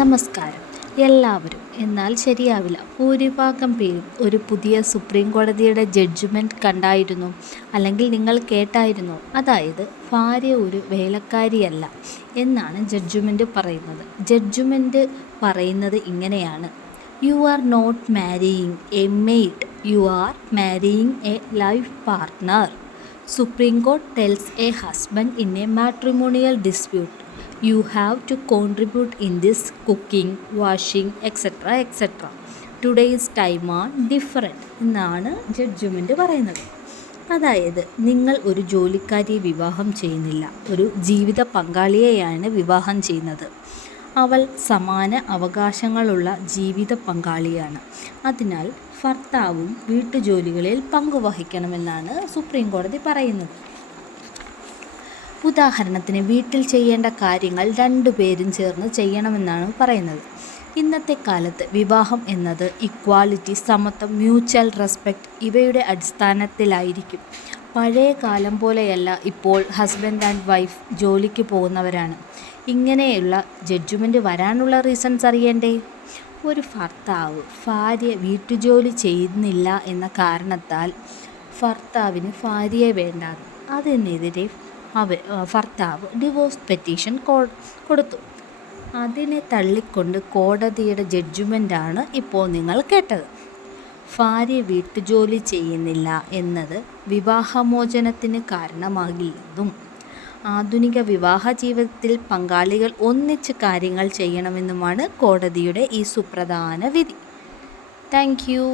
നമസ്കാരം. എല്ലാവരും, എന്നാൽ ശരിയാവില്ല, ഭൂരിഭാഗം പേരും ഒരു പുതിയ സുപ്രീം കോടതിയുടെ ജഡ്ജ്മെൻറ്റ് കണ്ടായിരുന്നു, അല്ലെങ്കിൽ നിങ്ങൾ കേട്ടായിരുന്നു. അതായത് ഭാര്യ ഒരു വേലക്കാരിയല്ല എന്നാണ് ജഡ്ജ്മെൻറ്റ് പറയുന്നത്. ജഡ്ജ്മെൻറ്റ് പറയുന്നത് ഇങ്ങനെയാണ്: you are not marrying a maid, you are marrying a life partner. Supreme Court tells a husband in a matrimonial dispute, you have to contribute in this cooking, washing, etc. etc. Today's time are different എന്നാണ് judgement പറയുന്നത്. അതായത് നിങ്ങൾ ഒരു ജോലിക്കാരിയെ വിവാഹം ചെയ്യുന്നില്ല, ഒരു ജീവിത പങ്കാളിയെയാണ് വിവാഹം ചെയ്യുന്നത്. അവൾ സമാന അവകാശങ്ങളുള്ള ജീവിത പങ്കാളിയാണ്. അതിനാൽ ഭർത്താവും വീട്ടുജോലികളിൽ പങ്കുവഹിക്കണമെന്നാണ് സുപ്രീം കോടതി പറയുന്നത്. ഉദാഹരണത്തിന്, വീട്ടിൽ ചെയ്യേണ്ട കാര്യങ്ങൾ രണ്ടുപേരും ചേർന്ന് ചെയ്യണമെന്നാണ് പറയുന്നത്. ഇന്നത്തെ കാലത്ത് വിവാഹം എന്നത് ഇക്വാലിറ്റി, സമത്വം, മ്യൂച്വൽ റെസ്പെക്റ്റ് ഇവയുടെ അടിസ്ഥാനത്തിലായിരിക്കും. പഴയ കാലം പോലെയല്ല ഇപ്പോൾ ഹസ്ബൻഡ് ആൻഡ് വൈഫ് ജോലിക്ക് പോകുന്നവരാണ്. ഇങ്ങനെയുള്ള ജഡ്ജ്മെൻറ്റ് വരാനുള്ള റീസൺസ് അറിയണ്ടേ? ഒരു ഭർത്താവ് ഭാര്യ വീട്ടുജോലി ചെയ്യുന്നില്ല എന്ന കാരണത്താൽ ഭർത്താവിന് ഭാര്യയെ വേണ്ട, അതിനെതിരെ ഭർത്താവ് ഡിവോഴ്സ് പെറ്റീഷൻ കൊടുത്തു. അതിനെ തള്ളിക്കൊണ്ട് കോടതിയുടെ ജഡ്ജ്മെൻറ്റാണ് ഇപ്പോൾ നിങ്ങൾ കേട്ടത്. ഭാര്യ വീട്ടുജോലി ചെയ്യുന്നില്ല എന്നത് വിവാഹമോചനത്തിന് കാരണമാകില്ലെന്നും ആധുനിക വിവാഹ ജീവിതത്തിൽ പങ്കാളികൾ ഒന്നിച്ച് കാര്യങ്ങൾ ചെയ്യണമെന്നുമാണ് കോടതിയുടെ ഈ സുപ്രധാന വിധി. Thank you.